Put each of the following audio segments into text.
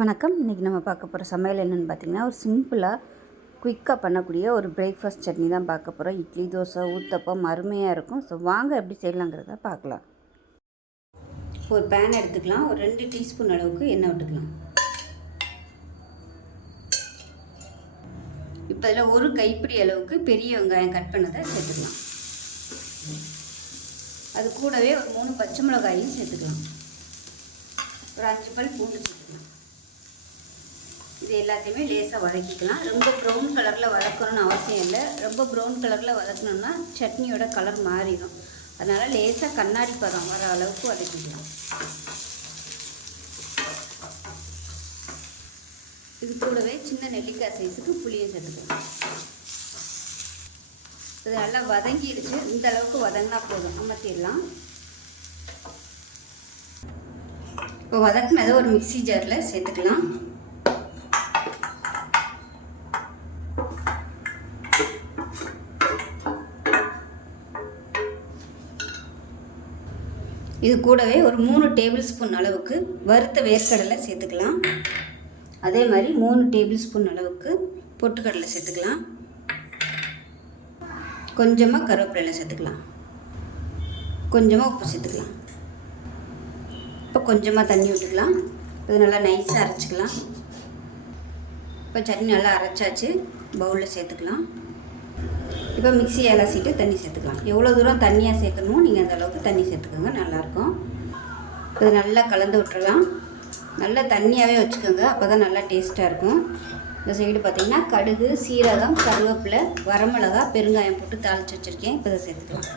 வணக்கம். இன்றைக்கி நம்ம பார்க்க போகிற சமையல் என்னென்னு பார்த்தீங்கன்னா ஒரு சிம்பிளாக குயிக்காக பண்ணக்கூடிய ஒரு பிரேக்ஃபாஸ்ட் சட்னி தான் பார்க்க போகிறோம் இட்லி தோசை ஊத்தப்பம் அருமையாக இருக்கும். ஸோ வாங்க எப்படி செய்யலாங்கிறத பார்க்கலாம். ஒரு பேன் எடுத்துக்கலாம். ஒரு ரெண்டு டீஸ்பூன் அளவுக்கு எண்ணெய் விட்டுக்கலாம். இப்போ இதில் ஒரு கைப்பிடி அளவுக்கு பெரிய வெங்காயம் கட் பண்ணதை சேர்த்துக்கலாம். அது கூடவே ஒரு மூணு பச்சை மிளகாயும் சேர்த்துக்கலாம். ஒரு அஞ்சு பல் பூண்டு சேர்த்துக்கலாம். இது எல்லாத்தையுமே லேசாக வதக்கிக்கலாம். ரொம்ப ப்ரௌன் கலரில் வதக்கணும்னு அவசியம் இல்லை. ரொம்ப ப்ரௌன் கலரில் வதக்கணும்னா சட்னியோட கலர் மாறிடும். அதனால் லேசாக கண்ணாடி பதம் வர அளவுக்கு வதக்கிக்கலாம். இது கூடவே சின்ன நெல்லிக்காய் சைஸுக்கு புளியை சேர்த்துக்கலாம். இது நல்லா வதங்கிடுச்சு. இந்த அளவுக்கு வதங்கினா போதும். அமர்த்திடலாம் இப்போ வதக்குனதை ஒரு மிக்சி ஜாரில் சேர்த்துக்கலாம். இது கூடவே ஒரு மூணு டேபிள் ஸ்பூன் அளவுக்கு வறுத்த வேர்க்கடலை சேர்த்துக்கலாம். அதே மாதிரி மூணு டேபிள் ஸ்பூன் அளவுக்கு பொட்டுக்கடலை சேர்த்துக்கலாம். கொஞ்சமாக கருவேப்பிலை சேர்த்துக்கலாம். கொஞ்சமாக உப்பு சேர்த்துக்கலாம். இப்போ கொஞ்சமாக தண்ணி விட்டுக்கலாம் இது நல்லா நைஸாக அரைச்சிக்கலாம். இப்போ சட்னி நல்லா அரைச்சாச்சு. பவுலில் சேர்த்துக்கலாம். இப்போ மிக்சி அலசிட்டு தண்ணி சேர்த்துக்கலாம். எவ்வளோ தூரம் தண்ணியாக சேர்க்கணுமோ நீங்கள் அந்த அளவுக்கு தண்ணி சேர்த்துக்கோங்க நல்லாயிருக்கும். இது நல்லா கலந்து விட்டுறலாம் நல்லா தண்ணியாகவே வச்சுக்கோங்க அப்போ தான் நல்லா டேஸ்ட்டாக இருக்கும். இந்த சைடு பார்த்திங்கன்னா கடுகு சீரகம் கருவேப்பிலை வரமிளகா பெருங்காயம் போட்டு தாளித்து வச்சுருக்கேன். இப்போ இதை சேர்த்துக்கலாம்.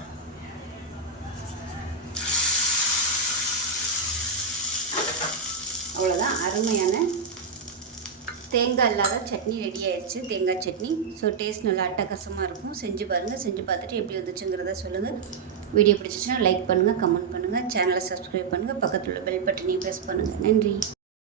அவ்வளோதான் அருமையான தேங்காய் இல்லாத சட்னி ரெடி ஆயிடுச்சு. தேங்காய் சட்னி. ஸோ டேஸ்ட் நல்லா அட்டகாசமாக இருக்கும். செஞ்சு பாருங்கள் செஞ்சு பார்த்துட்டு எப்படி வந்துச்சுங்கிறத சொல்லுங்கள் வீடியோ பிடிச்சிச்சுன்னா லைக் பண்ணுங்கள் கமெண்ட் பண்ணுங்கள் சேனலை சப்ஸ்கிரைப் பண்ணுங்கள் பக்கத்தில் உள்ள பெல் பட்டனையும் ப்ரெஸ் பண்ணுங்கள் நன்றி.